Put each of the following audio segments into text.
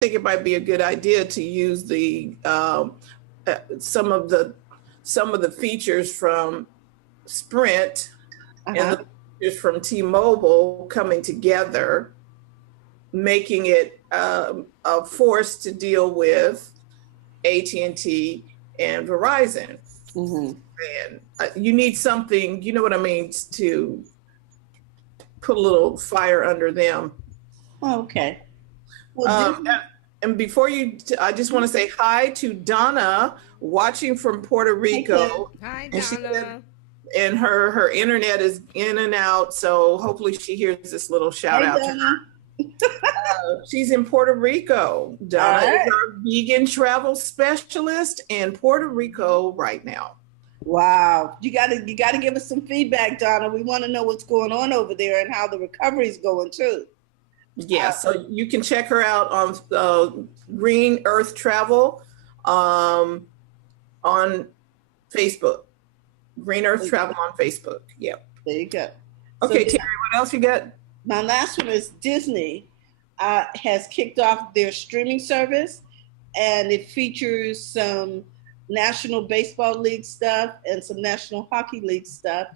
think it might be a good idea to use the some of the features from Sprint and Uh-huh. the features from T-Mobile coming together, making it a force to deal with AT&T and T and Verizon. Mm-hmm. And you need something, you know what I mean, to put a little fire under them. Okay. Well, Um, Disney. and before I just want to say hi to Donna watching from Puerto Hey, Kim. Rico. Hi, And she said, Donna. and her internet is in and out, so hopefully she hears this little shout Hey, out to Donna. her. She's in Puerto Rico. All Donna is right. our vegan travel specialist in Puerto Rico right now. Wow. You gotta give us some feedback, Donna. We want to know what's going on over there and how the recovery is going too. Yeah, so you can check her out on Green Earth Travel on Facebook. Green Earth Travel on Facebook. Yep. There you go. Okay, So Terry, what else you got? my last one is Disney has kicked off their streaming service, and it features some National Baseball League stuff and some National Hockey League stuff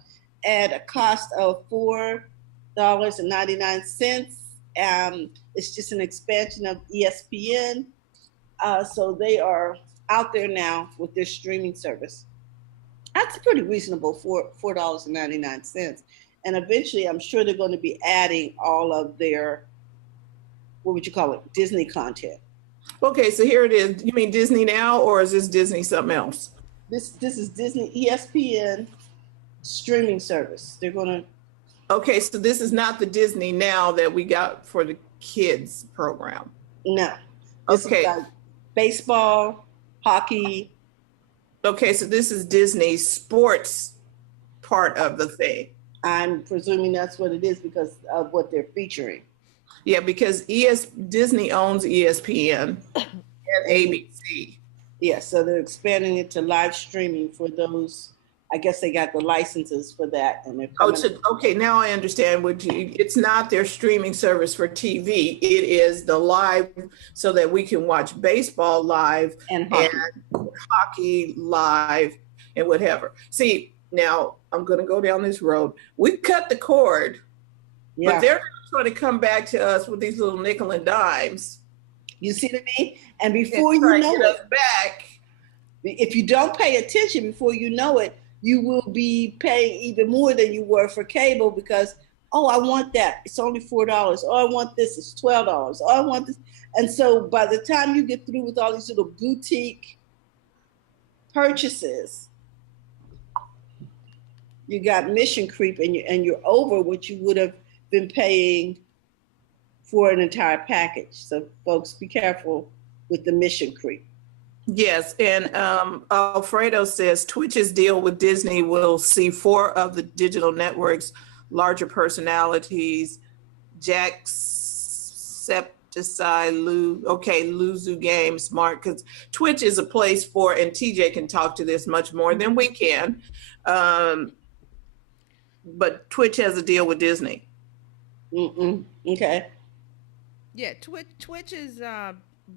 at a cost of $4.99. It's just an expansion of ESPN. So they are out there now with their streaming service. That's pretty reasonable for $4.99. And eventually, I'm sure they're going to be adding all of their, what would you call it, Disney content. Okay, so here it is. You mean Disney Now, or is this Disney something else? This is Disney ESPN streaming service. They're going to. Okay, so this is not the Disney Now that we got for the kids program. No. This Okay. is like baseball, hockey. Okay, so this is Disney sports part of the thing. I'm presuming that's what it is because of what they're featuring. Yeah, because Disney owns ESPN and ABC. Yeah, so they're expanding it to live streaming for those. I guess they got the licenses for that, and they're coming. Okay, now I understand. It's not their streaming service for TV. It is the live, so that we can watch baseball live And hockey. and hockey live and whatever. See, now I'm going to go down this road. We cut the cord, Yeah. but they're trying to come back to us with these little nickel and dimes. You see what I mean? And And before you try to know get it, us back. if you don't pay attention before you know it, you will be paying even more than you were for cable because, oh, I want that. It's only $4. Oh, I want this. It's $12. Oh, I want this. And so by the time you get through with all these little boutique purchases, you got mission creep and you're over what you would have been paying for an entire package. So folks, be careful with the mission creep. Yes, and Alfredo says Twitch's deal with Disney will see 4 of the digital networks' larger personalities, Jacksepticeye, Luzu Games, Smart, because Twitch is a place for, and TJ can talk to this much more than we can, but Twitch has a deal with Disney. Okay. Yeah, Twitch is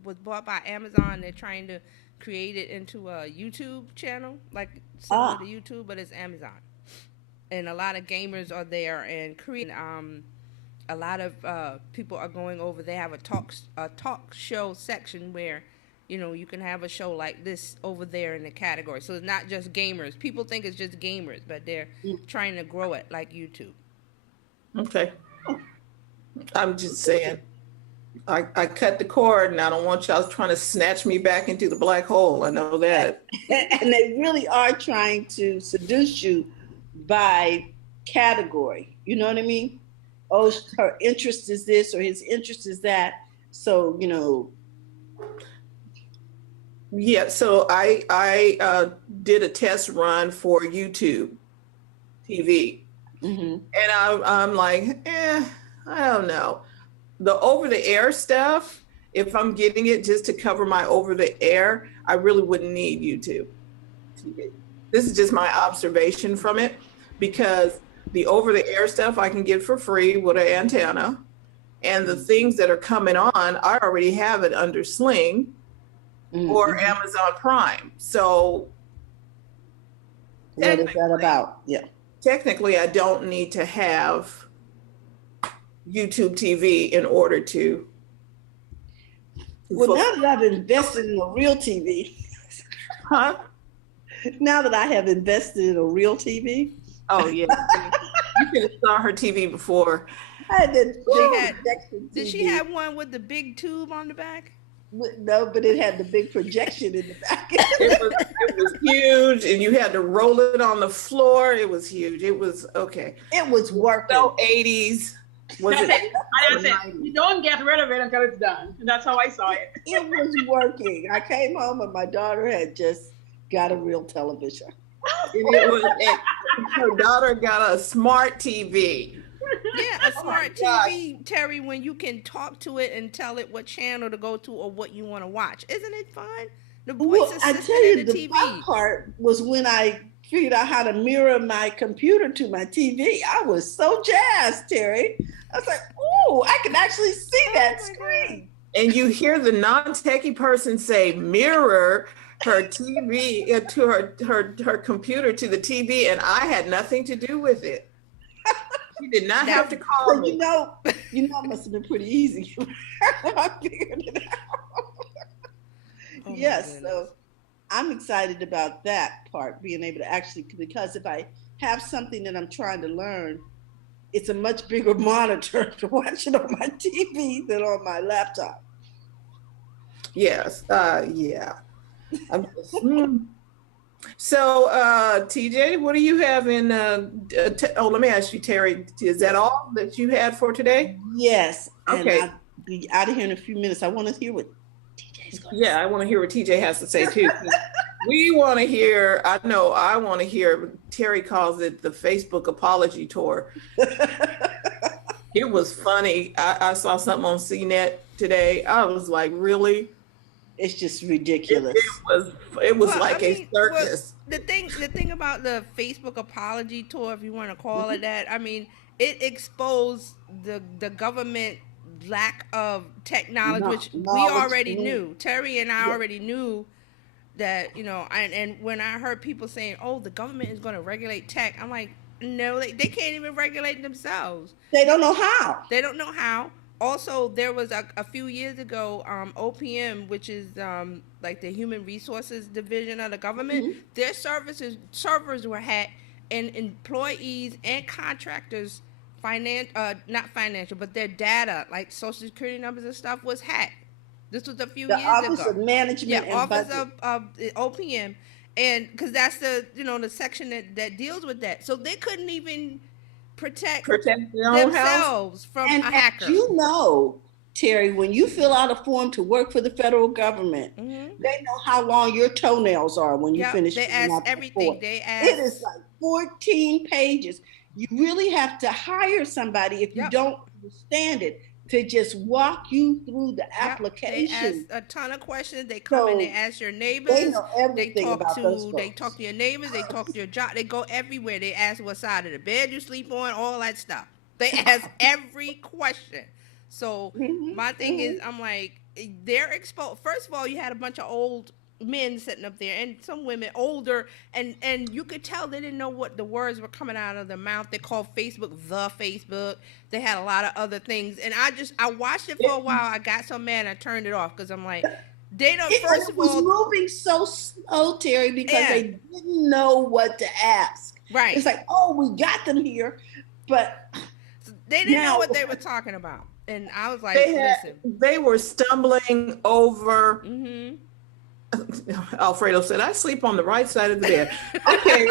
was bought by Amazon. They're trying to create it into a YouTube channel, like similar to YouTube, but it's Amazon. And a lot of gamers are there and creating. A lot of people are going over. They have a talk show section where, you can have a show like this over there in the category. So it's not just gamers. People think it's just gamers, but they're trying to grow it like YouTube. Okay. I'm just saying. I cut the cord, and I don't want y'all trying to snatch me back into the black hole. I know that. And they really are trying to seduce you by category. You know what I mean? Oh, her interest is this or his interest is that. So, Yeah, so I did a test run for YouTube TV, and I'm like, I don't know. The over-the-air stuff, if I'm getting it just to cover my over-the-air, I really wouldn't need YouTube TV. This is just my observation from it, because the over-the-air stuff I can get for free with an antenna, and the things that are coming on, I already have it under Sling or Amazon Prime. So what is that about? Yeah. Technically, I don't need to have YouTube TV in order to. Well, now that I've invested in a real TV. Huh? Now that I have invested in a real TV. Oh, yeah. You could have saw her TV before. I had did she have one with the big tube on the back? No, but it had the big projection in the back. It was huge, and you had to roll it on the floor. It was huge. It was okay. It was working. So 80s. Was it? I said, you don't get rid of it until it's done. And that's how I saw it. It was working. I came home and my daughter had just got a real television. Her daughter got a smart TV. Yeah, a smart TV, Terry, when you can talk to it and tell it what channel to go to or what you want to watch. Isn't it fun? The voice assistant I tell you, in the the TV. fun part was when I figured out how to mirror my computer to my TV. I was so jazzed, Terry. I was like, "Oh, I can actually see that screen." And you hear the non-techie person say, "Mirror her TV to her computer to the TV," and I had nothing to do with it. She did not have to call me. You know, it must have been pretty easy. I figured it out. Oh, yes, so I'm excited about that part, being able to actually, because if I have something that I'm trying to learn, it's a much bigger monitor to watch it on my TV than on my laptop. Yes, yeah. So, TJ, what do you have in? Let me ask you, Terry. Is that all that you had for today? Yes. Okay. And I'll be out of here in a few minutes. I want to hear what TJ's going to say. Yeah, I want to hear what TJ has to say too. We want to hear. I know. I want to hear. Terry calls it the Facebook apology tour. It was funny. I saw something on CNET today. I was like, really? It's just ridiculous. It was like a circus. Well, the thing about the Facebook apology tour, if you want to call it that, I mean, it exposed the government lack of technology, which we already knew. Terry and I already knew that, and when I heard people saying, "Oh, the government is going to regulate tech," I'm like, no, they can't even regulate themselves. They don't know how. They don't know how. Also, there was a few years ago, OPM, which is like the Human Resources Division of the government, their servers were hacked, and employees and contractors, not financial, but their data, like Social Security numbers and stuff, was hacked. This was a few years ago. The Office of Management and Office Budget. of OPM, and because that's the the section that deals with that, so they couldn't even protect their own themselves from a hacker. You know, Terry, when you fill out a form to work for the federal government, they know how long your toenails are when you finish. They ask everything. They ask. It is like 14 pages. You really have to hire somebody if you don't understand it to just walk you through the application. They ask a ton of questions. They come and they ask your neighbors. They know everything about those folks. They talk to your neighbors. They talk to your job. They go everywhere. They ask what side of the bed you sleep on, all that stuff. They ask every question. So my thing is, I'm like, they're exposed. First of all, you had a bunch of old men sitting up there and some women older, and you could tell they didn't know what the words were coming out of their mouth. They called Facebook the Facebook. They had a lot of other things, and I watched it for a while. I got so mad I turned it off because I'm like, they don't. First of all, it was moving so slow, Terry, because they didn't know what to ask. Right. It's like, oh, we got them here, but they didn't know what they were talking about, and I was like, listen, they were stumbling over. Alfredo said, "I sleep on the right side of the bed." Okay.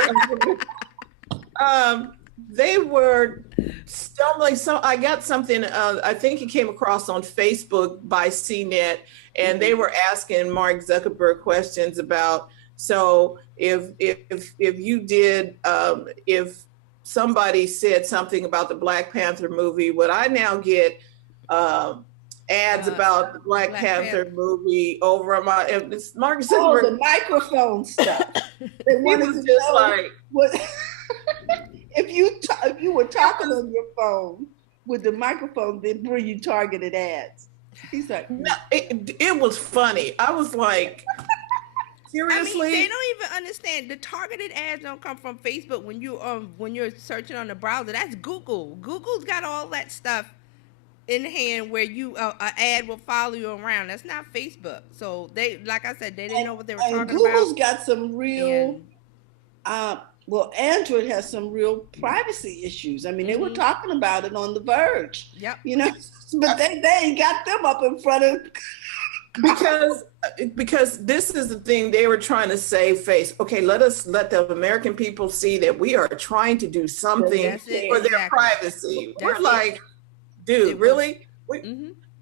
They were stumbling. So I got something, I think it came across on Facebook by CNET, and they were asking Mark Zuckerberg questions about, so if you did, if somebody said something about the Black Panther movie, would I now get ads about the Black Panther movie over on my Mark Zuckerberg? Oh, the microphone stuff. They wanted to know like what if you were talking on your phone, with the microphone, then bring you targeted ads. He's like, No, it was funny. I was like, seriously? I mean, they don't even understand. The targeted ads don't come from Facebook when you're searching on the browser. That's Google. Google's got all that stuff in hand where you an ad will follow you around. That's not Facebook. So they, like I said, they didn't know what they were talking about. Google's got some real. Well, Android has some real privacy issues. I mean, they were talking about it on The Verge. Yep. You know, but they ain't got them up in front of. because this is the thing they were trying to save face. Okay, let the American people see that we are trying to do something for their privacy. We're like, dude, really?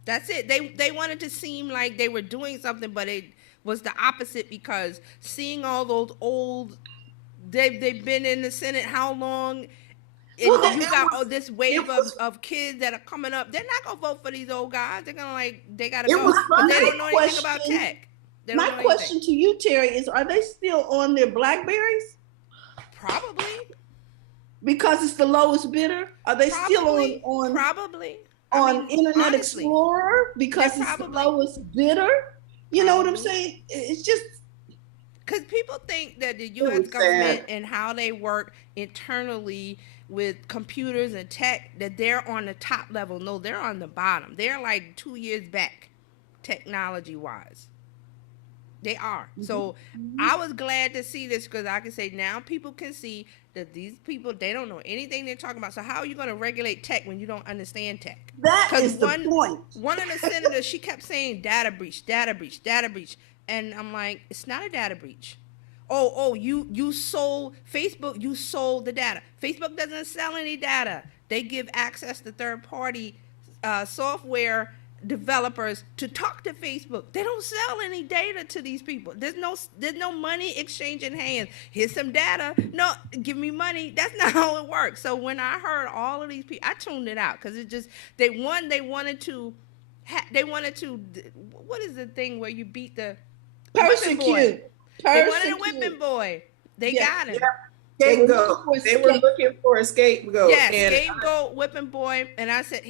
That's it. They wanted to seem like they were doing something, but it was the opposite, because seeing all those old, they've been in the Senate how long? And you got this wave of kids that are coming up. They're not gonna vote for these old guys. They're gonna they gotta go. But they don't know anything about tech. My question to you, Terry, is: are they still on their BlackBerries? Probably. Because it's the lowest bidder. Are they still on? Probably. On Internet Explorer because it's the lowest bidder. You know what I'm saying? It's just. Because people think that the U.S. government and how they work internally with computers and tech, that they're on the top level. No, they're on the bottom. They're like 2 years back, technology-wise. They are. So I was glad to see this, because I can say now people can see that these people, they don't know anything they're talking about. So how are you going to regulate tech when you don't understand tech? That is the point. One of the senators, she kept saying data breach, data breach, data breach. And I'm like, it's not a data breach. You sold Facebook, you sold the data. Facebook doesn't sell any data. They give access to third-party software developers to talk to Facebook. They don't sell any data to these people. There's no money exchanging hands. Here's some data. No, give me money. That's not how it works. So when I heard all of these people, I tuned it out, because it just they wanted to what is the thing where you beat the persecute? They wanted a whipping boy. They got him. Scapegoat. They were looking for a scapegoat. Yeah, scapegoat, whipping boy. And I said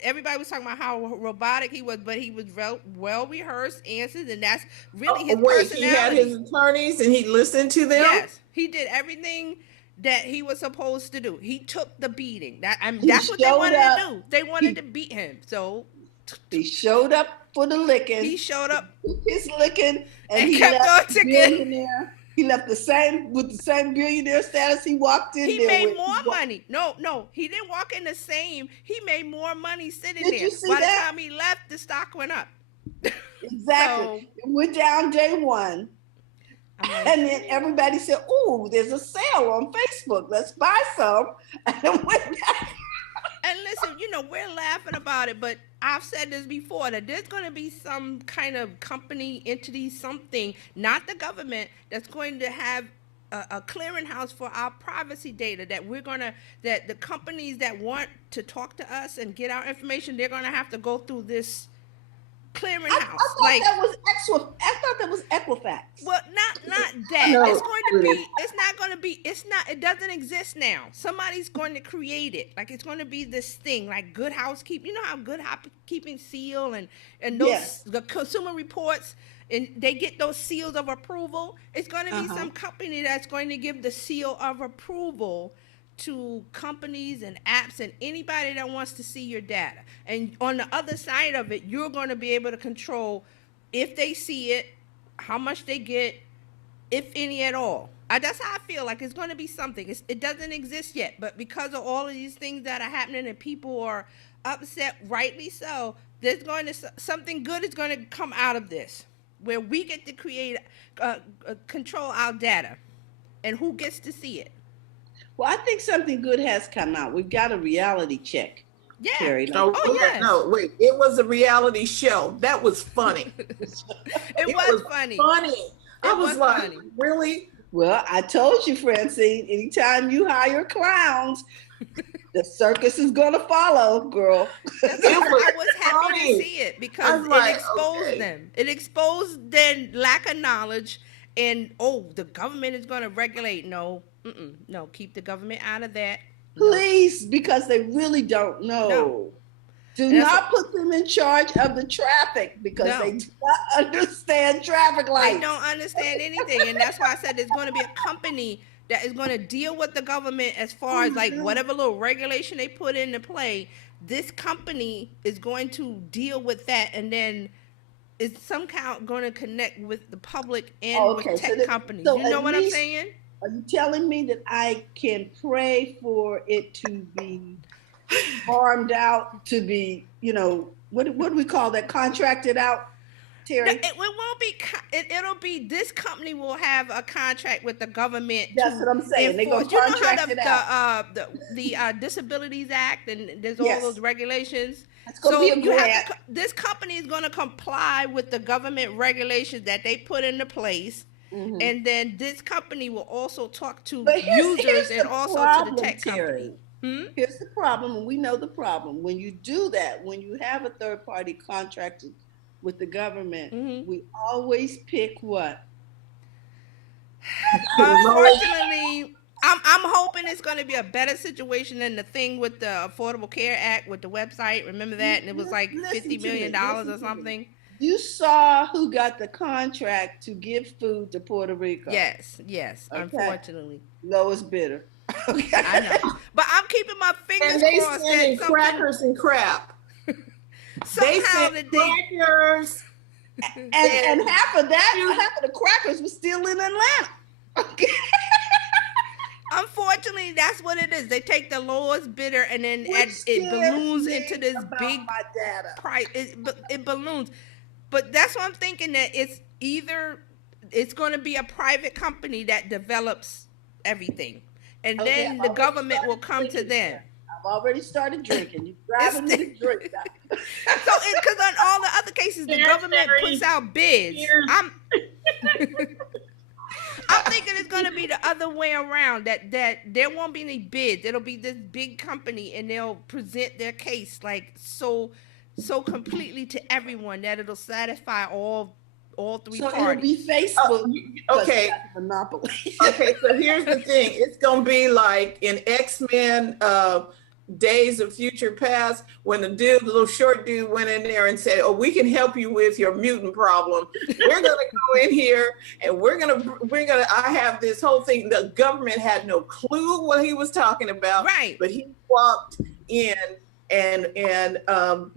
everybody was talking about how robotic he was, but he was well rehearsed answers, and that's really his personality. He had his attorneys and he listened to them. Yes, he did everything that he was supposed to do. He took the beating. That's what they wanted to do. They wanted to beat him. So he showed up for the licking. He showed up his licking, and he kept left on ticking. He left with the same billionaire status he walked in. He made more money. No, he didn't walk in the same. He made more money sitting there. You see By that? the time he left, the stock went up. Exactly. It went down day one. And then everybody said, "Ooh, there's a sale on Facebook. Let's buy some." And it went down. And listen, we're laughing about it, but I've said this before, that there's going to be some kind of company, entity, something, not the government, that's going to have a clearinghouse for our privacy data, that the companies that want to talk to us and get our information, they're going to have to go through this clearinghouse. I thought that was Equifax. Well, not that. No, it doesn't exist now. Somebody's going to create it. Like, it's going to be this thing, like Good Housekeeping. You know how Good Housekeeping seal and those the Consumer Reports, and they get those seals of approval. It's going to be some company that's going to give the seal of approval to companies and apps and anybody that wants to see your data. And on the other side of it, you're going to be able to control if they see it, how much they get, if any at all. That's how I feel like it's going to be something. It doesn't exist yet, but because of all of these things that are happening and people are upset, rightly so, something good is going to come out of this, where we get to create, control our data, and who gets to see it. Well, I think something good has come out. We've got a reality check. Yeah. Terry. No, wait. It was a reality show. That was funny. It was funny. I was like, funny. Really? Well, I told you, Francine, anytime you hire clowns, the circus is going to follow, girl. I was happy to see it, because it exposed them. It exposed their lack of knowledge, and, the government is going to regulate. No, keep the government out of that. Please, because they really don't know. No. Do not put them in charge of the traffic because they do not understand traffic lights. They don't understand anything. And that's why I said there's going to be a company that is going to deal with the government as far as like whatever little regulation they put into play. This company is going to deal with that, and then it's somehow going to connect with the public and with tech companies. So you know what I'm saying? Are you telling me that I can pray for it to be farmed out, to be, what do we call that? Contracted out, Terry? No, it won't be. It'll be. This company will have a contract with the government. That's what I'm saying. They're going to contract it out. The Disabilities Act, and there's all those regulations. It's going to be a grant. This company is going to comply with the government regulations that they put into place. Mm-hmm. And then this company will also talk to users and also to the tech company. Here's the problem, and we know the problem. When you do that, when you have a third party contracted with the government, we always pick what? Unfortunately, I'm hoping it's going to be a better situation than the thing with the Affordable Care Act with the website. Remember that? And it was like $50 million or something. You saw who got the contract to give food to Puerto Rico. Yes, okay. Unfortunately. Lowest bidder. Okay. I know. But I'm keeping my fingers crossed. And they send crackers and crap. Somehow crackers. And half of the crackers was still in Atlanta. Okay. Unfortunately, that's what it is. They take the lowest bidder and then it balloons into this big price. It balloons. But that's what I'm thinking, that it's going to be a private company that develops everything. And then the government will come to them. I've already started drinking. You're driving me to drink now. So, because on all the other cases, the government puts out bids. I'm thinking it's going to be the other way around, that there won't be any bids. It'll be this big company, and they'll present their case like so completely to everyone that it'll satisfy all three parties. It'll be Facebook. Okay. Monopoly. Okay, so here's the thing. It's going to be like in X-Men Days of Future Past, when the little short dude went in there and said, "Oh, we can help you with your mutant problem. We're going to go in here and we're going to, I have this whole thing." The government had no clue what he was talking about. Right. But he walked in and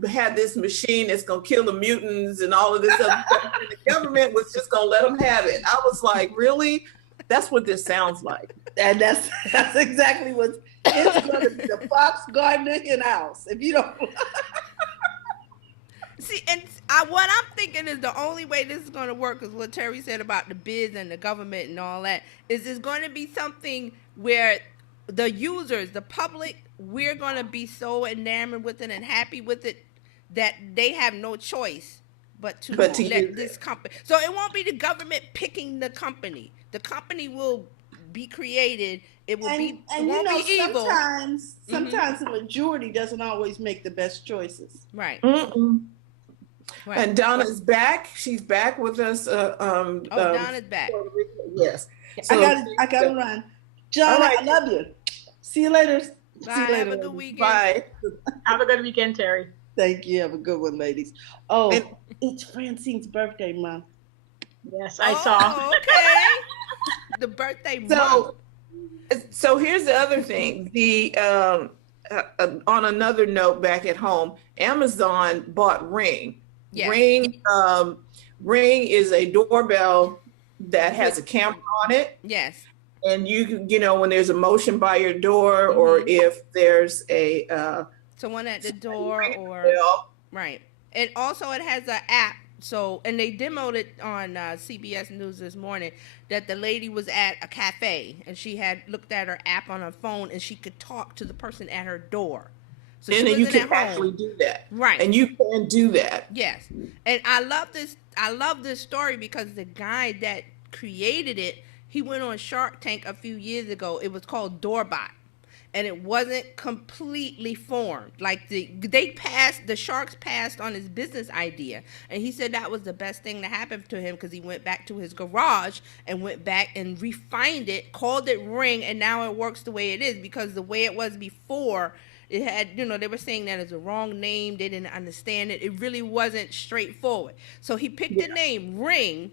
had this machine that's going to kill the mutants and all of this other stuff. And the government was just going to let them have it. I was like, really? That's what this sounds like. And that's exactly what it's going to be. The Fox Gardner in house. If you don't. See, and what I'm thinking is the only way this is going to work is what Terry said about the bids and the government and all that. Is it's going to be something where the users, the public, we're going to be so enamored with it and happy with it that they have no choice but to let this company. So it won't be the government picking the company. The company will be created. It will be evil. Sometimes the majority doesn't always make the best choices. Right. Right. And Donna's back. She's back with us. Donna's back. Yes. So, I got to run. John, I love you. See you later. Bye. See you later. Have a good weekend. Bye. Have a good weekend, Terry. Thank you. Have a good one, ladies. Oh, and it's Francine's birthday month. Yes, I saw. Okay. The birthday month. So here's the other thing. On another note, back at home, Amazon bought Ring. Yes. Ring is a doorbell that has a camera on it. Yes. And when there's a motion by your door, or if there's a someone at the door, right. And also it has an app. So, and they demoed it on CBS News this morning, that the lady was at a cafe and she had looked at her app on her phone and she could talk to the person at her door. So and then you can actually do that. Right. And you can do that. Yes. And I love this story because the guy that created it, he went on Shark Tank a few years ago. It was called Doorbot. and it wasn't completely formed. Like the Sharks passed on his business idea, and he said that was the best thing that happened to him because he went back to his garage and went back and refined it, called it Ring, and now it works the way it is, because the way it was before, it had, they were saying that it's a wrong name. They didn't understand it. It really wasn't straightforward. So he picked the name Ring,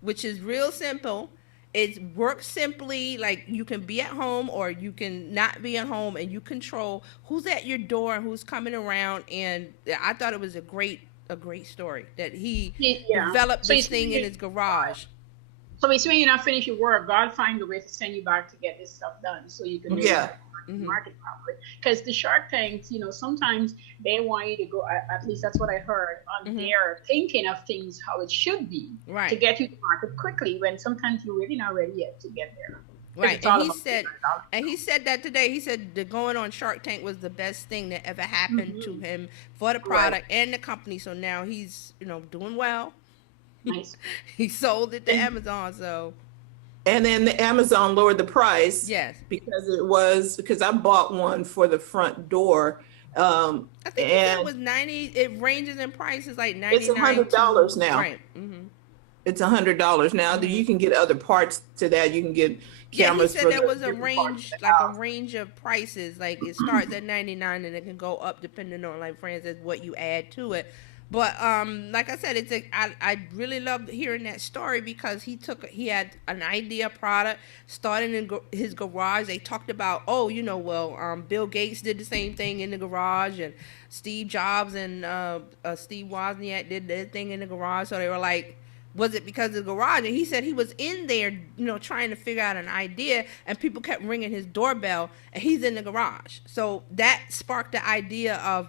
which is real simple. It works simply, like you can be at home or you can not be at home, and you control who's at your door and who's coming around. And I thought it was a great story that he developed this thing in his garage. So basically, when you're not finished your work, God find a way to send you back to get this stuff done, so you can market properly. Because the Shark Tanks, sometimes they want you to go, at least that's what I heard, on their thinking of things how it should be, to get you to market quickly, when sometimes you're really not ready yet to get there. Right. And he said that today. He said that going on Shark Tank was the best thing that ever happened to him for the product and the company. So now he's, doing well. Nice. He sold it to Amazon, so. And then the Amazon lowered the price. Yes. Because I bought one for the front door. I think it was 90. It ranges in prices like $99. It's $100 now. Right. Mm-hmm. It's $100 now. You can get other parts to that. You can get cameras. He said there was a range, like a range of prices. Like it starts at $99 and it can go up depending on, like, for instance, what you add to it. But like I said, I really loved hearing that story, because he had an idea product starting in his garage. They talked about, Bill Gates did the same thing in the garage, and Steve Jobs and Steve Wozniak did their thing in the garage. So they were like, was it because of the garage? And he said he was in there, trying to figure out an idea, and people kept ringing his doorbell, and he's in the garage. So that sparked the idea of,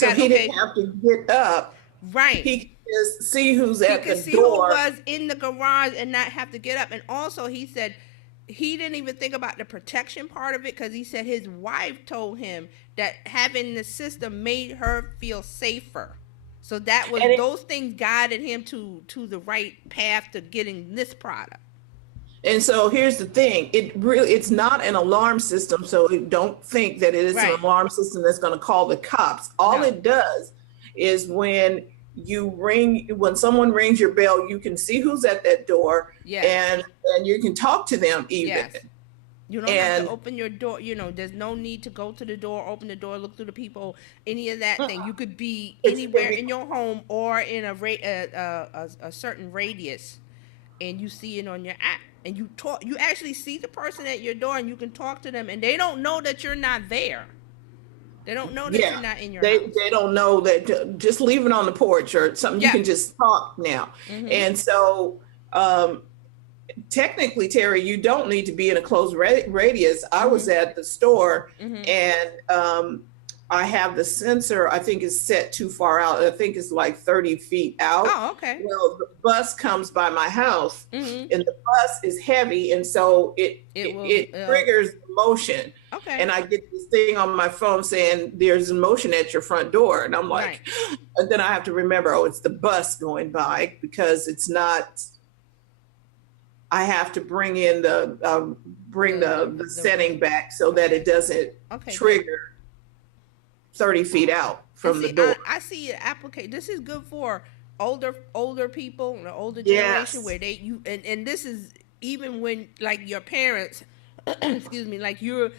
he didn't have to get up. Right. He could just see who's at the door. He could see who was in the garage and not have to get up. And also, he said he didn't even think about the protection part of it, because he said his wife told him that having the system made her feel safer. So that was, those things guided him to the right path to getting this product. And so here's the thing, it's not an alarm system, so don't think that it is an alarm system that's going to call the cops. All it does is when someone rings your bell, you can see who's at that door, and you can talk to them even. Yes. You don't have to open your door. There's no need to go to the door, open the door, look through the people, any of that thing. You could be anywhere in your home or in a certain radius, and you see it on your app. And you actually see the person at your door, and you can talk to them, and they don't know that you're not there. They don't know that you're not in your house. They don't know that, just leave it on the porch or something. You can just talk now. Mm-hmm. And so technically, Terry, you don't need to be in a closed radius. I was at the store, and I have the sensor, I think is set too far out. I think it's like 30 feet out. Oh, okay. Well, the bus comes by my house, and the bus is heavy, and so it triggers motion. Okay. And I get this thing on my phone saying there's motion at your front door, and I'm like, and then I have to remember, it's the bus going by, because it's not. I have to bring in the setting back so that it doesn't trigger 30 feet out from the door. I see an application. This is good for older people, the older generation, where and this is even when, like, your parents, excuse me, like you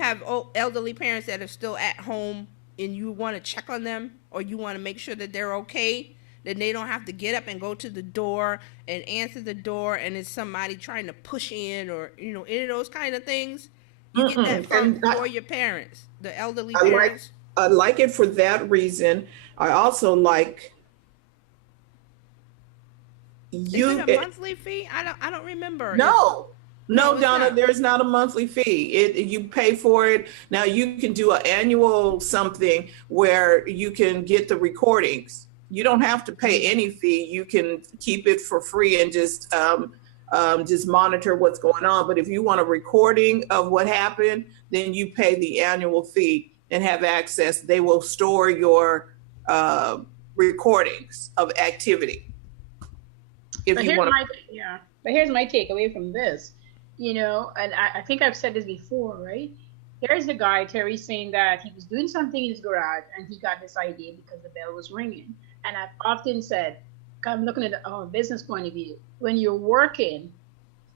have elderly parents that are still at home, and you want to check on them, or you want to make sure that they're okay, then they don't have to get up and go to the door and answer the door, and it's somebody trying to push in, or any of those kind of things. You get that for your parents, the elderly parents. I like it for that reason. I also like Is it a monthly fee? I don't remember. No, Donna, there's not a monthly fee. You pay for it. Now you can do an annual something where you can get the recordings. You don't have to pay any fee. You can keep it for free and just monitor what's going on. But if you want a recording of what happened, then you pay the annual fee and have access. They will store your recordings of activity. But here's my takeaway from this, and I think I've said this before, right? Here's the guy, Terry, saying that he was doing something in his garage and he got this idea because the bell was ringing. And I've often said, I'm looking at a business point of view, when you're working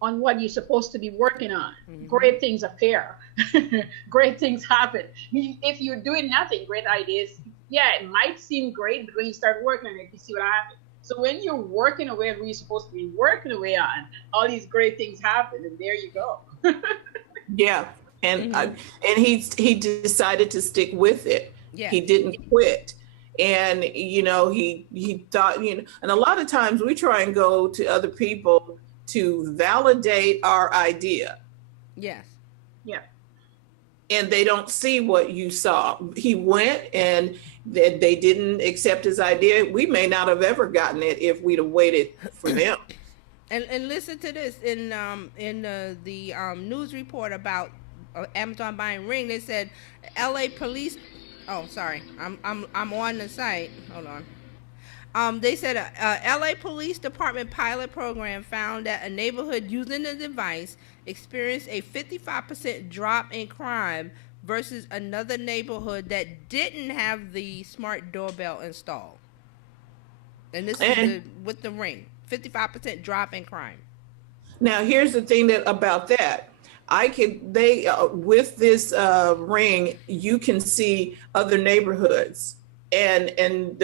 on what you're supposed to be working on, great things appear. Great things happen. If you're doing nothing, great ideas, yeah, it might seem great, but when you start working on it, you see what happens. So when you're working away where you're supposed to be working away on, all these great things happen, and there you go. Yeah. And he decided to stick with it. Yeah. He didn't quit. And, you know, he thought, you know, and a lot of times we try and go to other people to validate our idea. Yes. Yeah. And they don't see what you saw. He went and they didn't accept his idea. We may not have ever gotten it if we'd have waited for them. And listen to this in the news report about Amazon buying Ring. They said LA police. Oh, sorry. I'm on the site. Hold on. They said LA Police Department pilot program found that a neighborhood using the device experienced a 55% drop in crime versus another neighborhood that didn't have the smart doorbell installed. And this is with the Ring. 55% drop in crime. Now, here's the thing about that. With this Ring, you can see other neighborhoods and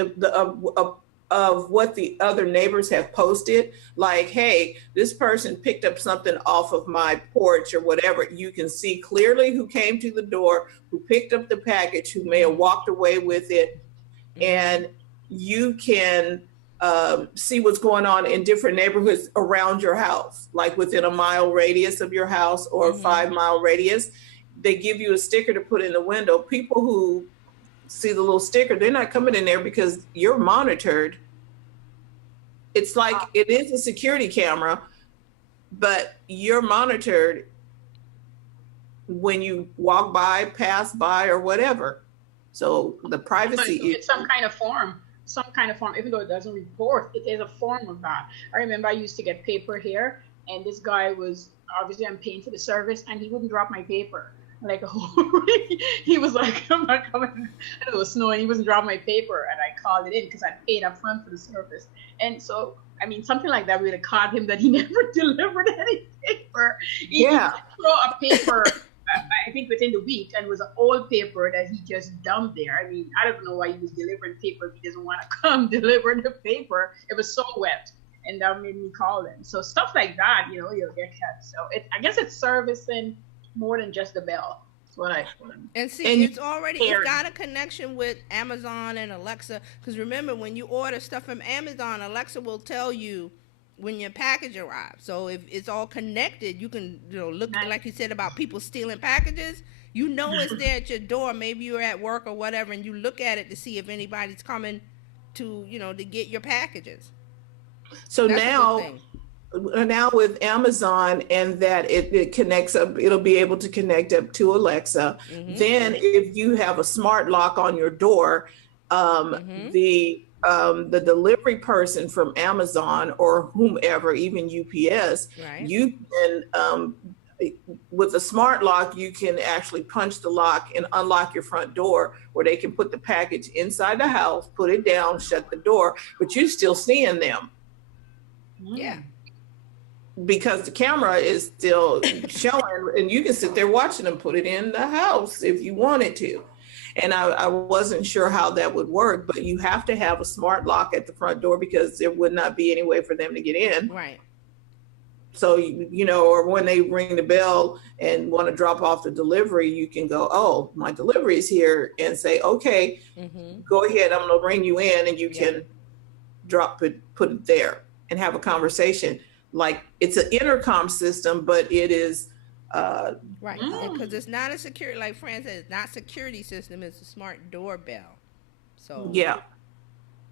of what the other neighbors have posted, like, hey, this person picked up something off of my porch or whatever. You can see clearly who came to the door, who picked up the package, who may have walked away with it. And you can see what's going on in different neighborhoods around your house, like within a mile radius of your house or a 5 mile radius. They give you a sticker to put in the window. People who see the little sticker, they're not coming in there because you're monitored. It's like it is a security camera, but you're monitored when you walk by, pass by, or whatever. So the privacy is some kind of form, even though it doesn't report, it is a form of that. I remember I used to get paper here, and this guy was, obviously I'm paying for the service, and he wouldn't drop my paper. Like, he was like, I'm not coming. And it was snowing. He wasn't dropping my paper, and I called it in because I paid up front for the service. And so, I mean, something like that would have caught him that he never delivered any paper. He threw a paper, I think within the week, and it was an old paper that he just dumped there. I mean, I don't know why he was delivering paper if he doesn't want to come deliver the paper. It was so wet, and that made me call him. So stuff like that, you know, you'll get cut. So I guess it's servicing more than just the bell. And see, it's got a connection with Amazon and Alexa, because remember, when you order stuff from Amazon, Alexa will tell you when your package arrives. So if it's all connected, you can, you know, look, like you said about people stealing packages, you know it's there at your door. Maybe you're at work or whatever, and you look at it to see if anybody's coming to, you know, to get your packages. So now with Amazon and that it connects up, it'll be able to connect up to Alexa. Then if you have a smart lock on your door, the delivery person from Amazon or whomever, even UPS, you can, with a smart lock, you can actually punch the lock and unlock your front door, where they can put the package inside the house, put it down, shut the door, but you're still seeing them. Yeah. Because the camera is still showing, and you can sit there watching them put it in the house if you wanted to. And I wasn't sure how that would work, but you have to have a smart lock at the front door because there would not be any way for them to get in. Right. So, you know, or when they ring the bell and want to drop off the delivery, you can go, oh, my delivery is here, and say, okay, go ahead, I'm going to bring you in, and you can put it there and have a conversation. Like, it's an intercom system, but it is right, because it's not a security, like Fran said, it's not security system, it's a smart doorbell. So yeah,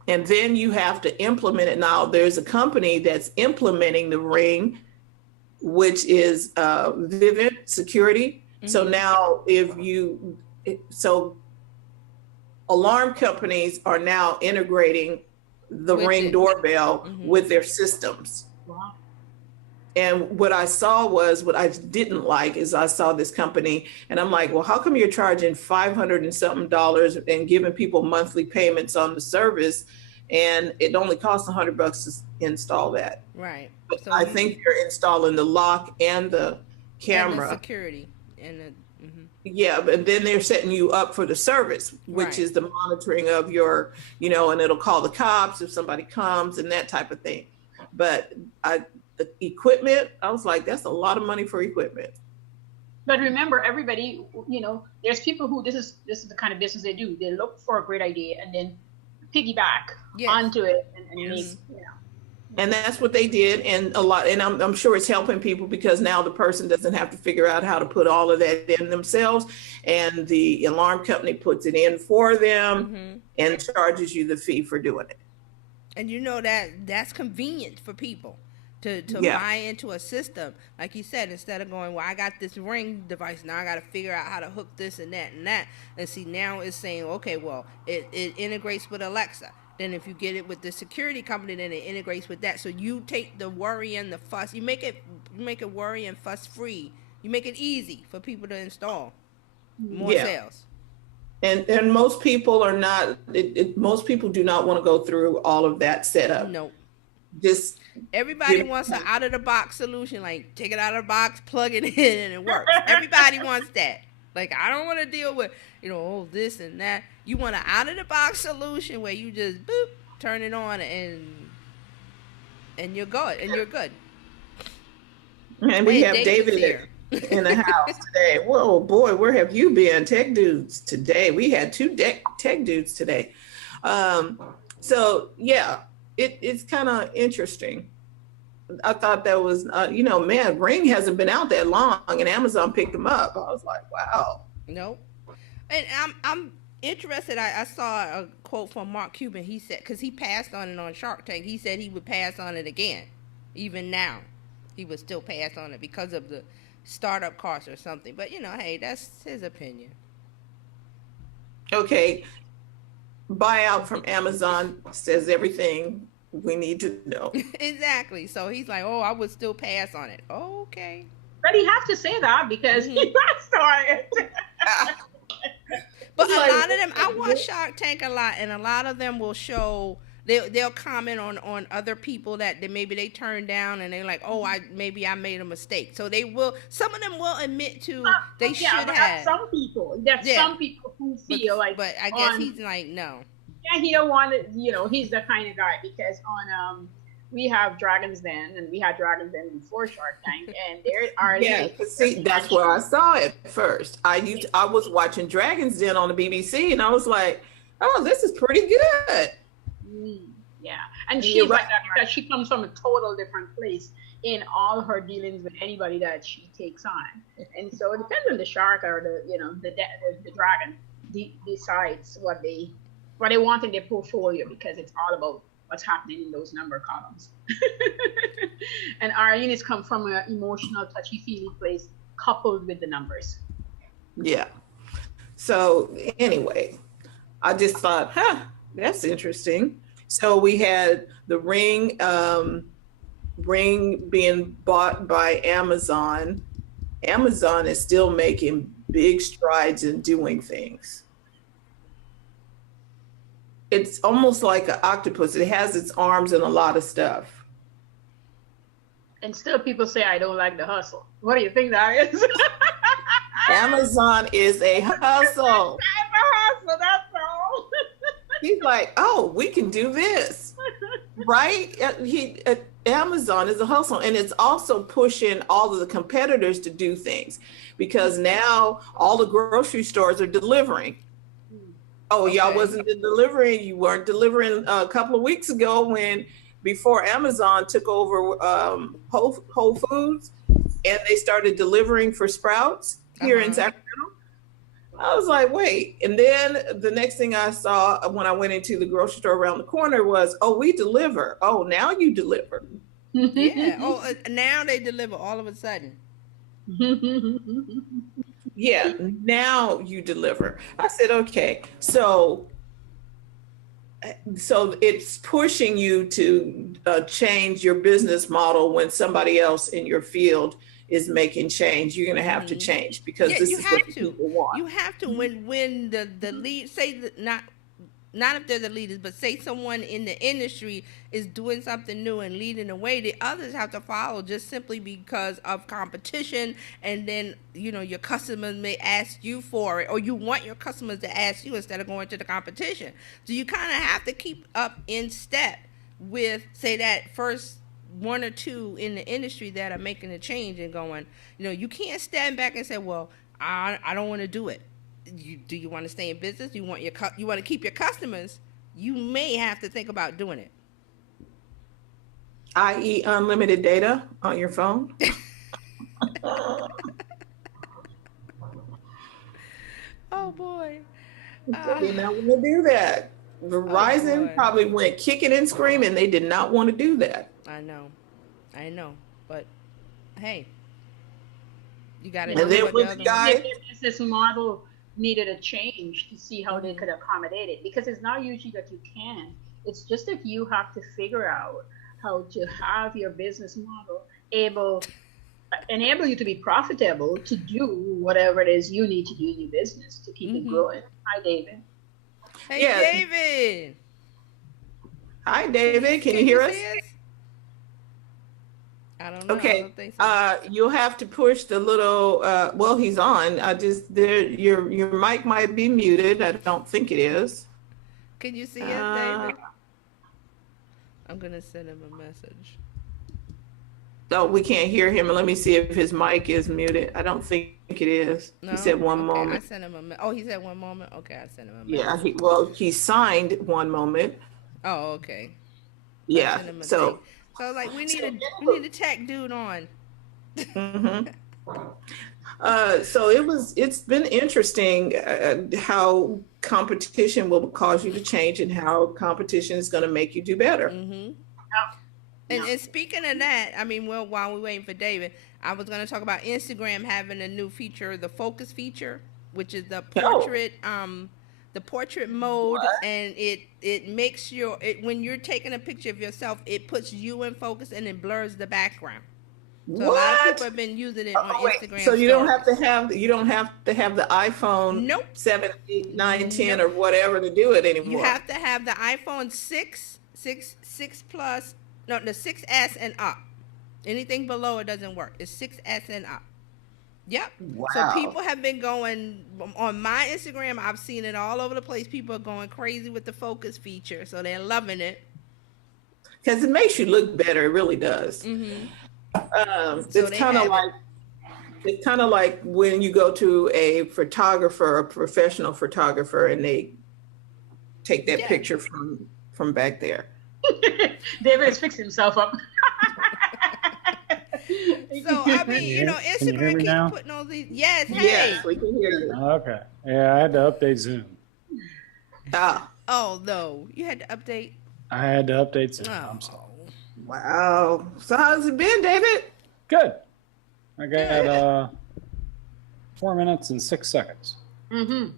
and then you have to implement it. Now there's a company that's implementing the Ring, which is Vivint Security. So now alarm companies are now integrating the Ring doorbell with their systems. Wow. And what I saw was, what I didn't like is I saw this company and I'm like, well, how come you're charging $500 and something and giving people monthly payments on the service, and it only costs $100 to install that? Right. But so I think you're installing the lock and the camera. And the security. And the, yeah, but then they're setting you up for the service, which is the monitoring of your, you know, and it'll call the cops if somebody comes and that type of thing. But the equipment, I was like, that's a lot of money for equipment. But remember, everybody, you know, there's people who this is the kind of business they do. They look for a great idea and then piggyback onto it and make, you know. And that's what they did, and a lot. And I'm sure it's helping people because now the person doesn't have to figure out how to put all of that in themselves, and the alarm company puts it in for them and charges you the fee for doing it. And you know that's convenient for people to buy into a system, like you said, instead of going, well, I got this Ring device, now I got to figure out how to hook this and that and that. And see, now it's saying, okay, well, it integrates with Alexa. Then if you get it with the security company, then it integrates with that. So you take the worry and the fuss. You make it worry and fuss free. You make it easy for people to install. More sales. And most people are not. Most people do not want to go through all of that setup. Nope. Just everybody wants an out of the box solution. Like take it out of the box, plug it in, and it works. Everybody wants that. Like, I don't want to deal with, you know, oh, this and that. You want an out-of-the-box solution where you just, boop, turn it on and you're good. And you're good. And we have David in the house today. Whoa, boy, where have you been? Tech dudes today. We had two tech dudes today. So, yeah, it's kind of interesting. I thought that was, you know, man, Ring hasn't been out that long, and Amazon picked them up. I was like, wow. Nope. And I'm interested. I saw a quote from Mark Cuban. He said, because he passed on it on Shark Tank, he said he would pass on it again. Even now, he would still pass on it because of the startup cost or something. But, you know, hey, that's his opinion. Okay. Buyout from Amazon says everything we need to know. Exactly. So he's like, oh, I would still pass on it. Okay. But he has to say that because he started. But a lot of them, I watch Shark Tank a lot, and a lot of them will show, they'll comment on other people that maybe they turned down, and they're like, oh, I made a mistake. So they will, some of them will admit to they should have. Some people, some people who feel but I guess he's like, no. Yeah, he don't want it, you know, he's the kind of guy because on we have Dragons Den, and we had Dragons Den before Shark Tank, and there are see, that's where I saw it first. I was watching Dragons Den on the BBC, and I was like, oh, this is pretty good. Yeah, and she's like that because she comes from a total different place in all her dealings with anybody that she takes on, and so it depends on the shark or the dragon decides what they want in their portfolio, because it's all about what's happening in those number columns. And our units come from an emotional, touchy-feely place coupled with the numbers. Yeah. So anyway, I just thought, that's interesting. So we had the Ring being bought by Amazon. Amazon is still making big strides in doing things. It's almost like an octopus. It has its arms in a lot of stuff. And still people say, I don't like the hustle. What do you think that is? Amazon is a hustle. It's a hustle, that's all. He's like, oh, we can do this, right? Amazon is a hustle, and it's also pushing all of the competitors to do things, because now all the grocery stores are delivering. Oh, okay. Y'all wasn't delivering. You weren't delivering a couple of weeks ago before Amazon took over Whole Foods, and they started delivering for Sprouts here in Sacramento. I was like, wait. And then the next thing I saw when I went into the grocery store around the corner was, oh, we deliver. Oh, now you deliver. Yeah. Oh, now they deliver all of a sudden. Yeah, now you deliver. I said, okay. So so it's pushing you to change your business model when somebody else in your field is making change. You're going to have to change because this is what people want. You have to when the lead say that not if they're the leaders, but say someone in the industry is doing something new and leading the way, the others have to follow just simply because of competition. And then, you know, your customers may ask you for it, or you want your customers to ask you instead of going to the competition. So you kind of have to keep up in step with, say, that first one or two in the industry that are making a change and going, you know, you can't stand back and say, well, I don't want to do it. Do you want to stay in business? You want to keep your customers? You may have to think about doing it. I.e., unlimited data on your phone. Oh boy! They did not want to do that. Verizon probably went kicking and screaming. They did not want to do that. I know, but hey, you got to. And then with the guy, their business model needed a change to see how they could accommodate it, because it's not usually that you can. It's just that you have to figure out how to have your business model enable you to be profitable to do whatever it is you need to do in your business to keep it growing. Hi, David. Hey, David. Hi, David. Can you hear us? I don't know. Okay. I don't think so. You'll have to push the little. Well, he's on. Your mic might be muted. I don't think it is. Can you see us, David? I'm gonna send him a message. No, we can't hear him. Let me see if his mic is muted. I don't think it is. No? He said one moment. I sent him a. Oh, he said one moment. Okay, I sent him a message. Yeah. He signed one moment. Oh, okay. Yeah. So like we need a tech dude on. Mm-hmm. So it's been interesting how competition will cause you to change and how competition is going to make you do better. Mm-hmm. And speaking of that, I mean, well, while we're waiting for David, I was going to talk about Instagram having a new feature, the focus feature, which is the portrait mode. What? And it makes when you're taking a picture of yourself, it puts you in focus and it blurs the background. So a lot of people have been using it on Instagram. So you don't have to have the iPhone 7, 8, 9, 10 or whatever to do it anymore. You have to have the iPhone 6 Plus. No, the 6S and up. Anything below it doesn't work. It's 6S and up. Yep. Wow. So people have been going on my Instagram. I've seen it all over the place. People are going crazy with the focus feature. So they're loving it. Because it makes you look better. It really does. Mm-hmm. It's kind of like when you go to a photographer, a professional photographer, and they take that picture from back there. David has fixed himself up. So I mean, Instagram keeps putting all these. Yes, hey. Yes, we can hear you. Okay. Yeah, I had to update Zoom. Oh no, you had to update. I had to update Zoom. Oh. I'm sorry. Wow. So how's it been, David? Good. I got 4 minutes and 6 seconds. Mm-hmm.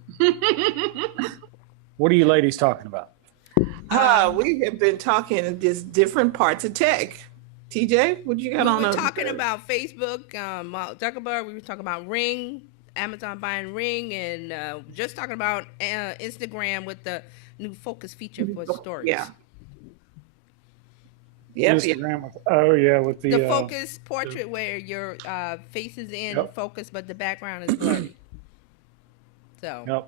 What are you ladies talking about? We have been talking just different parts of tech. TJ, what you got on? We were talking about Facebook, Zuckerberg. We were talking about Ring, Amazon buying Ring, and just talking about Instagram with the new focus feature for stories. Yeah. Yep, Instagram with the focus portrait where your face is in focus, but the background is blurry. So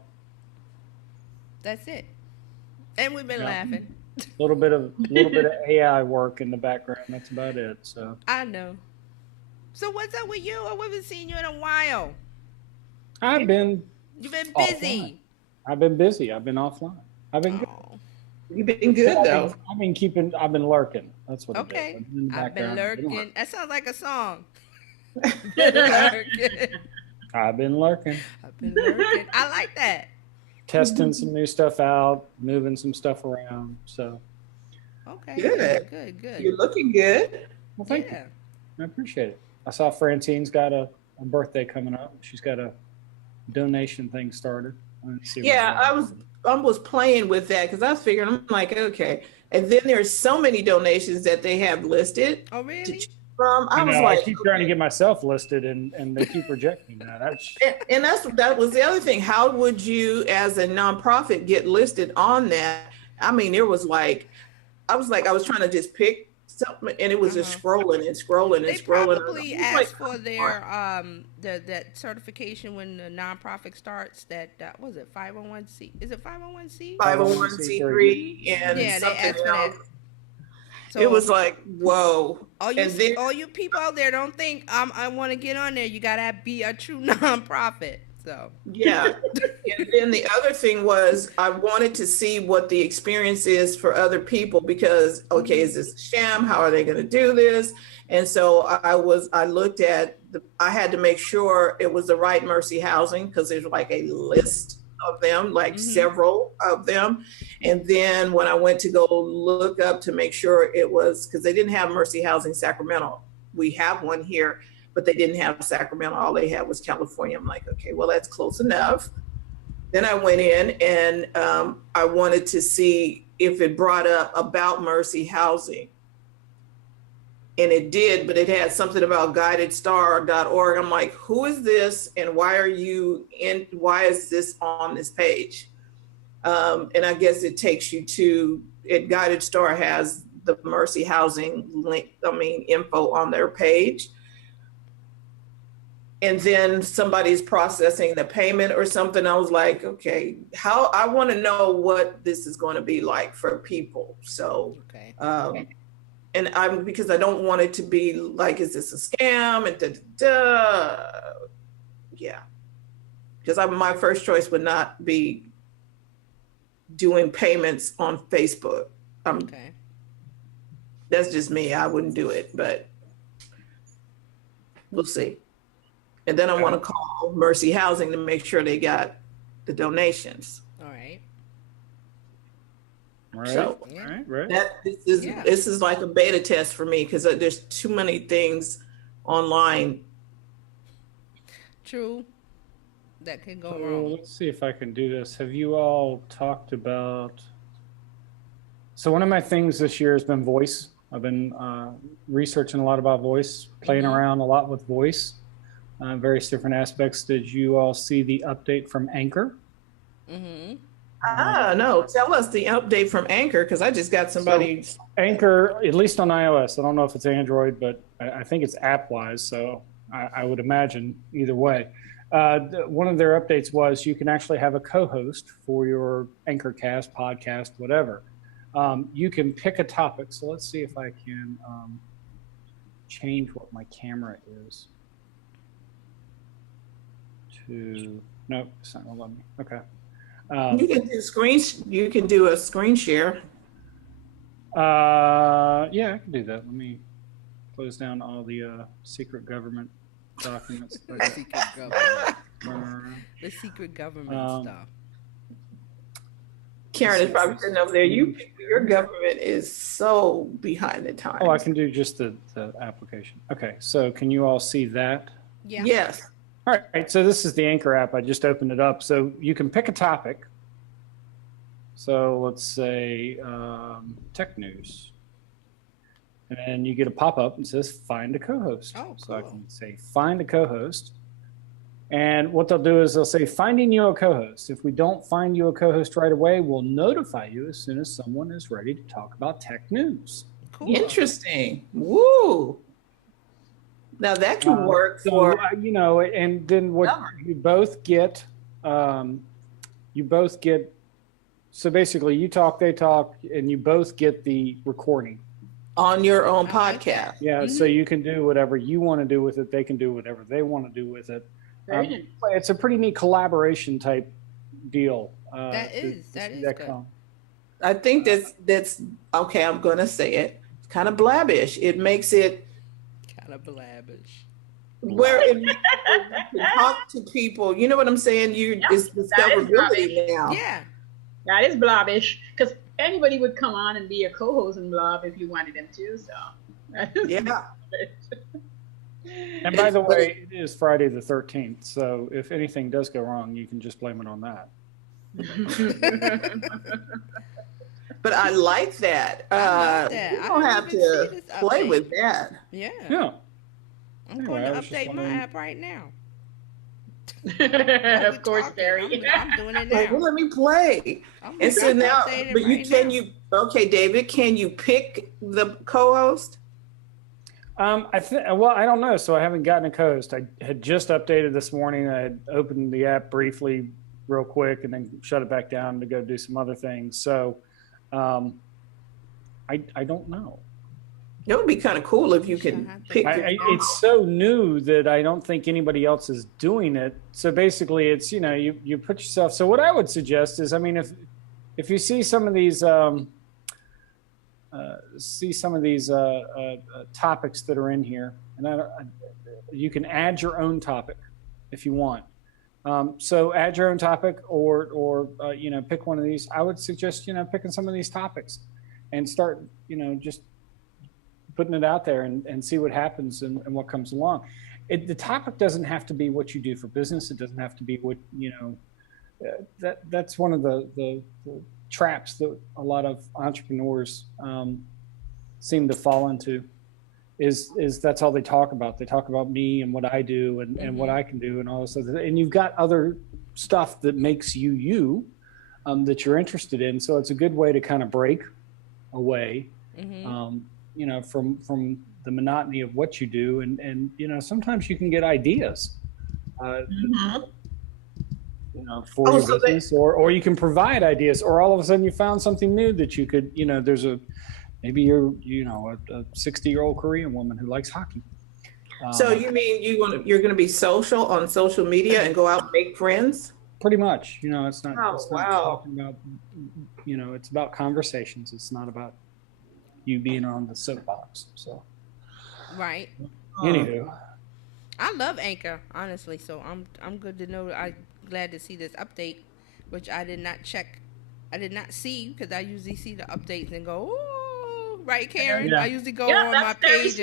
that's it. And we've been laughing. A little bit of AI work in the background. That's about it. So I know. So what's up with you? I haven't seen you in a while. You've been busy. Offline. I've been busy. I've been offline. I've been good. You've been good though. I've been lurking. That's what okay. it is. I've been lurking. That sounds like a song. I've been lurking. I like that. Testing some new stuff out, moving some stuff around. So okay. Good. You're looking good. Well, thank you. I appreciate it. I saw Francine's got a birthday coming up. She's got a donation thing started. was playing with that because I was figuring, I'm like, okay. And then there's so many donations that they have listed. Oh, really? From. I was know, like, I keep trying to get myself listed, and they keep rejecting that. and that was the other thing. How would you, as a nonprofit, get listed on that? I mean, there was like, I was trying to just pick something, and it was just scrolling and scrolling and They scrolling. probably asked for their that certification when the nonprofit starts. That was it 501c? Is it 501c? 501c3 and yeah, they something asked for else. that. So, It was like, whoa. All you people out there, don't think I want to get on there. You gotta be a true nonprofit. So yeah. And then the other thing was I wanted to see what the experience is for other people because, okay, is this a sham? How are they going to do this? And so I looked at I had to make sure it was the right Mercy Housing because there's like a list of them, like several of them. And then when I went to go look up to make sure it was, because they didn't have Mercy Housing Sacramento. We have one here, but they didn't have Sacramento. All they had was California. I'm like, okay, well, that's close enough. Then I went in and I wanted to see if it brought up about Mercy Housing. And it did, but it had something about guidedstar.org. I'm like, who is this? And why is this on this page? And I guess it takes you to, Guided Star has the Mercy Housing info on their page. And then somebody's processing the payment or something. I was like, okay, I want to know what this is going to be like for people. So, okay. And because I don't want it to be like, is this a scam? And yeah. Because my first choice would not be doing payments on Facebook. Okay. That's just me. I wouldn't do it, but we'll see. And then I want to call Mercy Housing to make sure they got the donations. All right. Right. So right. This is like a beta test for me because there's too many things online. True. That can go So wrong. let's see if I can do this. Have you all talked about? So one of my things this year has been voice. I've been researching a lot about voice, playing around a lot with voice, various different aspects. Did you all see the update from Anchor? Mm-hmm. No. Tell us the update from Anchor because I just got somebody. So Anchor, at least on iOS. I don't know if it's Android, but I think it's app-wise. So I would imagine either way. One of their updates was you can actually have a co-host for your Anchorcast, podcast, whatever. You can pick a topic. So let's see if I can change what my camera is to. Nope, it's not gonna let me. Okay. You can do a screen share. Yeah, I can do that. Let me close down all the secret government documents. The secret government. The secret government stuff. Karen is probably sitting over there. Your government is so behind the times. Oh, I can do just the application. Okay, so can you all see that? Yeah. Yes. All right, so this is the Anchor app. I just opened it up. So you can pick a topic. So let's say tech news. And then you get a pop-up and says find a co-host. Oh, cool. So I can say find a co-host. And what they'll do is they'll say finding you a co-host. If we don't find you a co-host right away, we'll notify you as soon as someone is ready to talk about tech news. Cool. Interesting. Woo. Now that can work for and then what you both get, so basically you talk, they talk, and you both get the recording on your own podcast. Yeah, so you can do whatever you want to do with it. They can do whatever they want to do with it. It's a pretty neat collaboration type deal. That is good. I think that's okay. I'm going to say it. It's kind of blabbish. It makes it kind of blabbish. Where you can talk to people. You know what I'm saying? It's discoverability now. Yeah. That is blobbish because anybody would come on and be a co-host in Blob if you wanted them to. So yeah. And by the way, it is Friday the 13th. So if anything does go wrong, you can just blame it on that. But I like that. I love that. You don't have to play with that. Yeah. Yeah. I'm going to update my app right now. Of course, Barry. I'm doing it now. Well, let me play. And so now, but okay, David, can you pick the co-host? Well, I don't know. So I haven't gotten a co-host. I had just updated this morning. I had opened the app briefly, real quick, and then shut it back down to go do some other things. So I don't know. It would be kind of cool if you can pick. It's so new that I don't think anybody else is doing it. So basically, it's you put yourself. So what I would suggest is, I mean, if you see some of these topics that are in here, and you can add your own topic if you want. So add your own topic, or pick one of these. I would suggest picking some of these topics, and start just putting it out there and see what happens and what comes along. The topic doesn't have to be what you do for business. It doesn't have to be what that's one of the traps that a lot of entrepreneurs seem to fall into. Is that's all they talk about. They talk about me and what I do and what I can do and all this other. And you've got other stuff that makes you that you're interested in. So it's a good way to kind of break away, from the monotony of what you do. And sometimes you can get ideas, for your business, or you can provide ideas, or all of a sudden you found something new that you could, maybe you're, a 60-year-old Korean woman who likes hockey. So you mean you're going to be social on social media and go out and make friends? Pretty much. It's not. Oh, it's not talking about. It's about conversations. It's not about you being on the soapbox. So. Right. Anywho. I love Anchor, honestly. So I'm good to know. I'm glad to see this update, which I did not check. I did not see because I usually see the updates and go, oh, right, Karen? Yeah. I usually go on my page.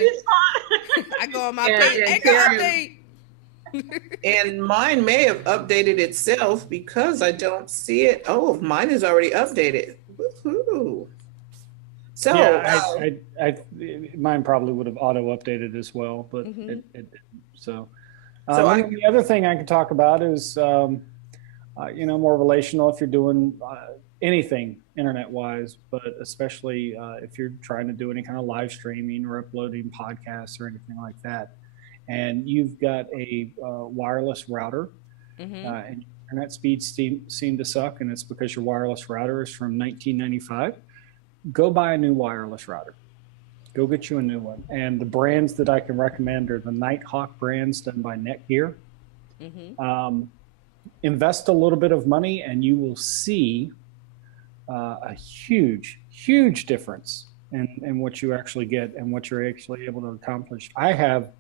I go on my page. Anchor update. And mine may have updated itself because I don't see it. Oh, mine is already updated. Woohoo. So mine probably would have auto updated as well, but it so the other thing I can talk about is more relational if you're doing anything internet wise, but especially if you're trying to do any kind of live streaming or uploading podcasts or anything like that, and you've got a wireless router and internet speeds seem to suck, and it's because your wireless router is from 1995. Go buy a new wireless router. Go get you a new one. And the brands that I can recommend are the Nighthawk brands done by Netgear. Invest a little bit of money and you will see a huge, huge difference in what you actually get and what you're actually able to accomplish. I have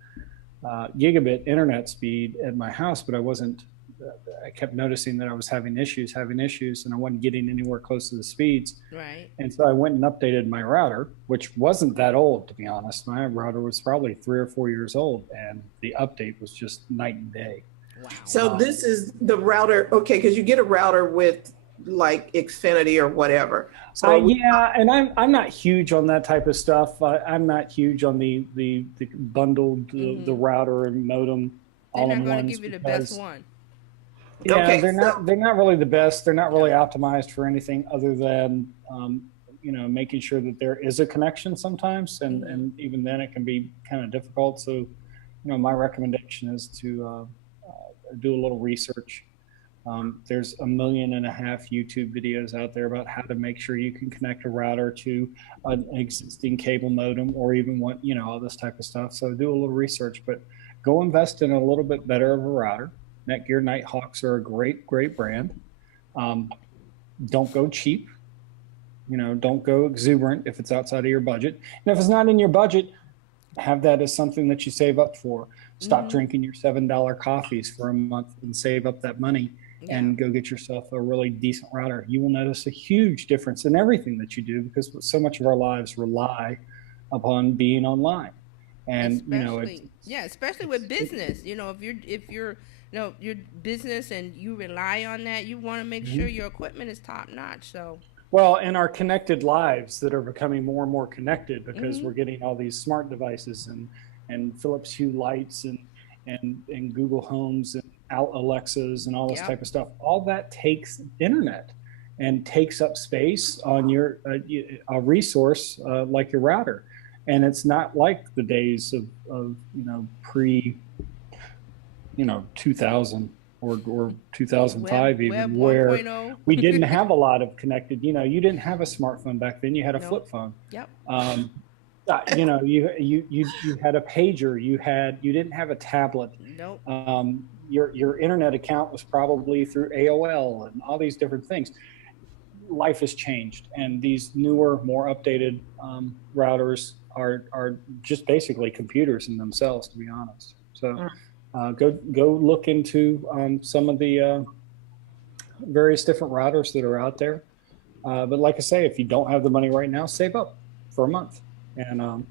gigabit internet speed at my house, but I kept noticing that I was having issues, and I wasn't getting anywhere close to the speeds. Right. And so I went and updated my router, which wasn't that old, to be honest. My router was probably 3 or 4 years old, and the update was just night and day. Wow. So this is the router, okay, because you get a router with like Xfinity or whatever. So and I'm not huge on that type of stuff. I'm not huge on the bundled the router and modem. They're not going to give you the best one. Yeah, okay, they're not really the best. They're not really optimized for anything other than making sure that there is a connection sometimes, and even then it can be kind of difficult. So, my recommendation is to do a little research. There's 1.5 million YouTube videos out there about how to make sure you can connect a router to an existing cable modem, or even all this type of stuff. So do a little research, but go invest in a little bit better of a router. Netgear Nighthawks are a great brand. Don't go cheap. Don't go exuberant if it's outside of your budget. And if it's not in your budget, have that as something that you save up for. Stop drinking your $7 coffees for a month and save up that money and go get yourself a really decent router. You will notice a huge difference in everything that you do, because so much of our lives rely upon being online. And especially with business, if you're your business and you rely on that, you want to make sure your equipment is top notch. So. Well, in our connected lives that are becoming more and more connected because we're getting all these smart devices and Philips Hue lights and Google Homes and Alexas and all this type of stuff. All that takes internet and takes up space on your a resource like your router. And it's not like the days of pre 2000 or 2005 web where 1.0. We didn't have a lot of connected, you didn't have a smartphone back then, you had a flip phone. Yep. You had a pager, you didn't have a tablet. Nope. Your internet account was probably through AOL and all these different things. Life has changed, and these newer, more updated routers are just basically computers in themselves, to be honest. So go look into some of the various different routers that are out there. But like I say, if you don't have the money right now, save up for a month. And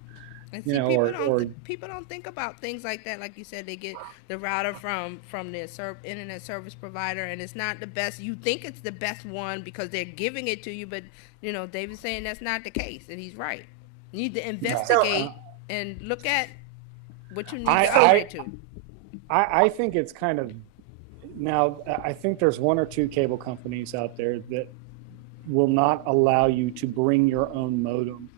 people don't think about things like that. Like you said, they get the router from their internet service provider, and it's not the best. You think it's the best one because they're giving it to you, but David's saying that's not the case, and he's right. You need to investigate and look at what you need to upgrade to. I think it's kind of now. I think there's one or two cable companies out there that will not allow you to bring your own modem.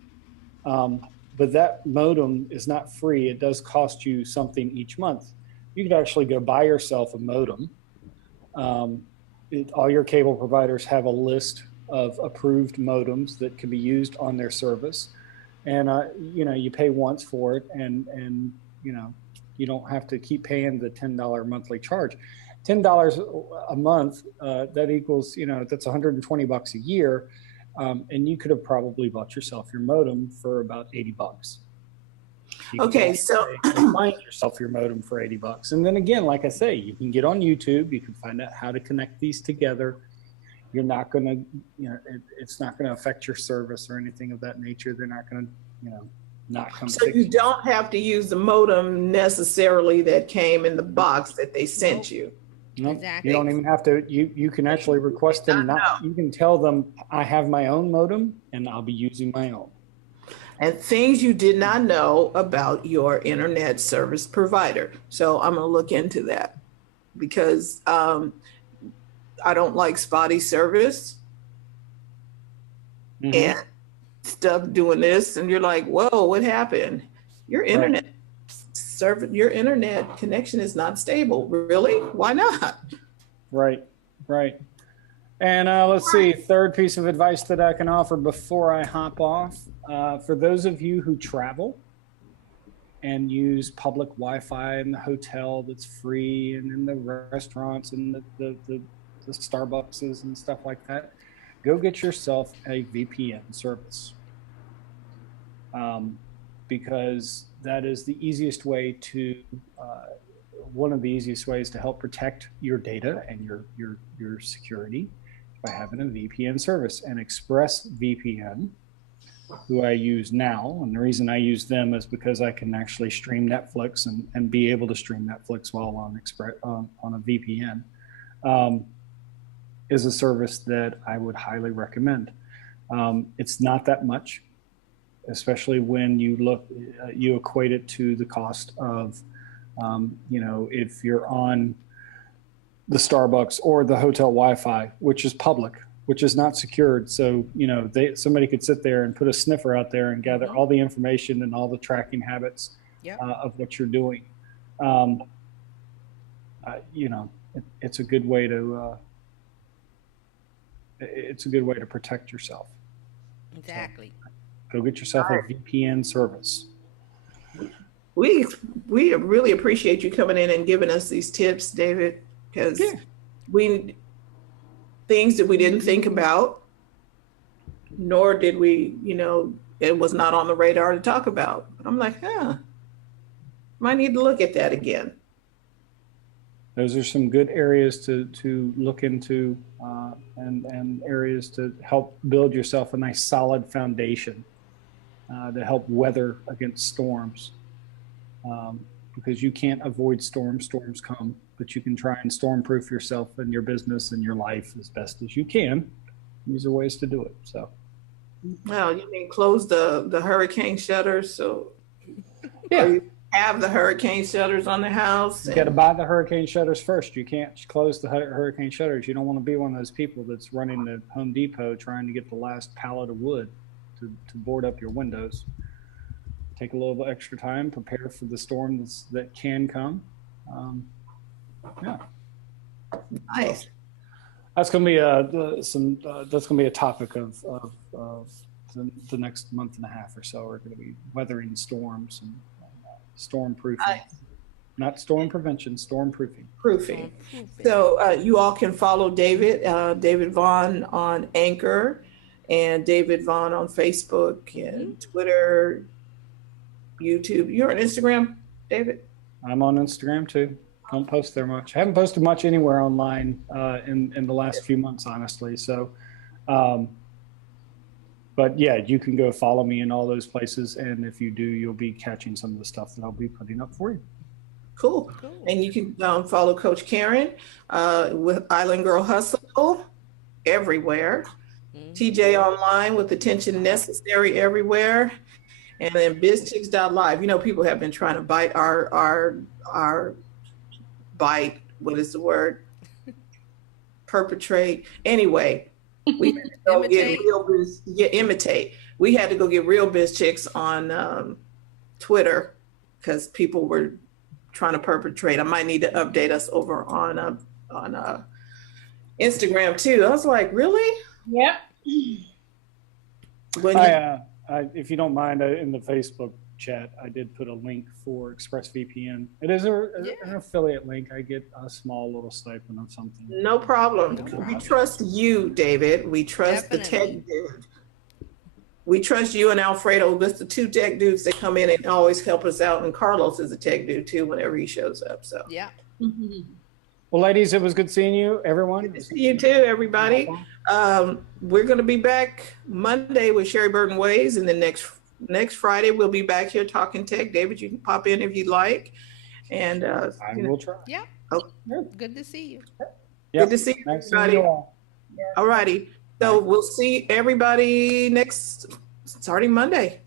But that modem is not free. It does cost you something each month. You could actually go buy yourself a modem. All your cable providers have a list of approved modems that can be used on their service. And, you pay once for it and you don't have to keep paying the $10 monthly charge. $10 a month, that equals, that's $120 a year. And you could have probably bought yourself your modem for about $80. Okay, so find yourself your modem for $80. And then again, like I say, you can get on YouTube, you can find out how to connect these together. You're not going to, it's not going to affect your service or anything of that nature. They're not going to, not come. So you don't have to use the modem necessarily that came in the box that they sent you. No, exactly. You don't even have to. You can actually request them. You can tell them, I have my own modem and I'll be using my own. And things you did not know about your internet service provider. So I'm going to look into that because I don't like spotty service and stuff doing this. And you're like, whoa, what happened? Your internet your internet connection is not stable. Really? Why not? Right. And let's see, third piece of advice that I can offer before I hop off. For those of you who travel and use public Wi-Fi in the hotel that's free and in the restaurants and the Starbucks and stuff like that, go get yourself a VPN service. Because that is the easiest way to, one of the easiest ways to help protect your data and your security by having a VPN service. And ExpressVPN, who I use now, and the reason I use them is because I can actually stream Netflix and be able to stream Netflix while on a VPN, is a service that I would highly recommend. It's not that much, especially when you equate it to the cost of, if you're on the Starbucks or the hotel Wi-Fi, which is public, which is not secured. So, somebody could sit there and put a sniffer out there and gather all the information and all the tracking habits of what you're doing. It's a good way to protect yourself. Exactly. So, go get yourself a VPN service. We really appreciate you coming in and giving us these tips, David, because things that we didn't think about, nor did we, it was not on the radar to talk about. I'm like, might need to look at that again. Those are some good areas to look into and areas to help build yourself a nice solid foundation to help weather against storms. because you can't avoid storms. Storms come, but you can try and storm-proof yourself and your business and your life as best as you can. These are ways to do it. So, well, you mean close the hurricane shutters, so yeah, you have the hurricane shutters on the house. You got to buy the hurricane shutters first. You can't close the hurricane shutters. You don't want to be one of those people that's running to Home Depot trying to get the last pallet of wood to board up your windows. Take a little extra time, prepare for the storm that can come. Yeah. Nice. So that's going to be a topic of the next month and a half or so. We're going to be weathering storms and storm proofing. Nice. Not storm prevention, storm proofing. Proofing. So you all can follow David Vaughn on Anchor, and David Vaughn on Facebook and Twitter, YouTube. You're on Instagram, David? I'm on Instagram too. Don't post there much. I haven't posted much anywhere online in the last few months, honestly. So, but yeah, you can go follow me in all those places. And if you do, you'll be catching some of the stuff that I'll be putting up for you. Cool. And you can follow Coach Karen with Island Girl Hustle everywhere. TJ Online with Attention Necessary everywhere. And then BizChicks.live. You know, people have been trying to bite our bite. What is the word? Perpetrate. Anyway, we had to go get imitate. We had to go get real BizChicks on Twitter because people were trying to perpetrate. I might need to update us over on Instagram too. I was like, really? Yep. If you don't mind, in the Facebook chat, I did put a link for ExpressVPN. It is an affiliate link. I get a small little stipend of something. No problem. We trust you, David. We trust the tech dude. We trust you and Alfredo. That's the two tech dudes that come in and always help us out. And Carlos is a tech dude too whenever he shows up. So yeah. Well, ladies, it was good seeing you, everyone. Good to see you too, everybody. We're going to be back Monday with Sherry Burton Ways, and then next Friday we'll be back here talking tech. David, you can pop in if you'd like. And I will try. Yeah. Okay. Good to see you. Good to see you, everybody. All righty. So we'll see everybody starting Monday.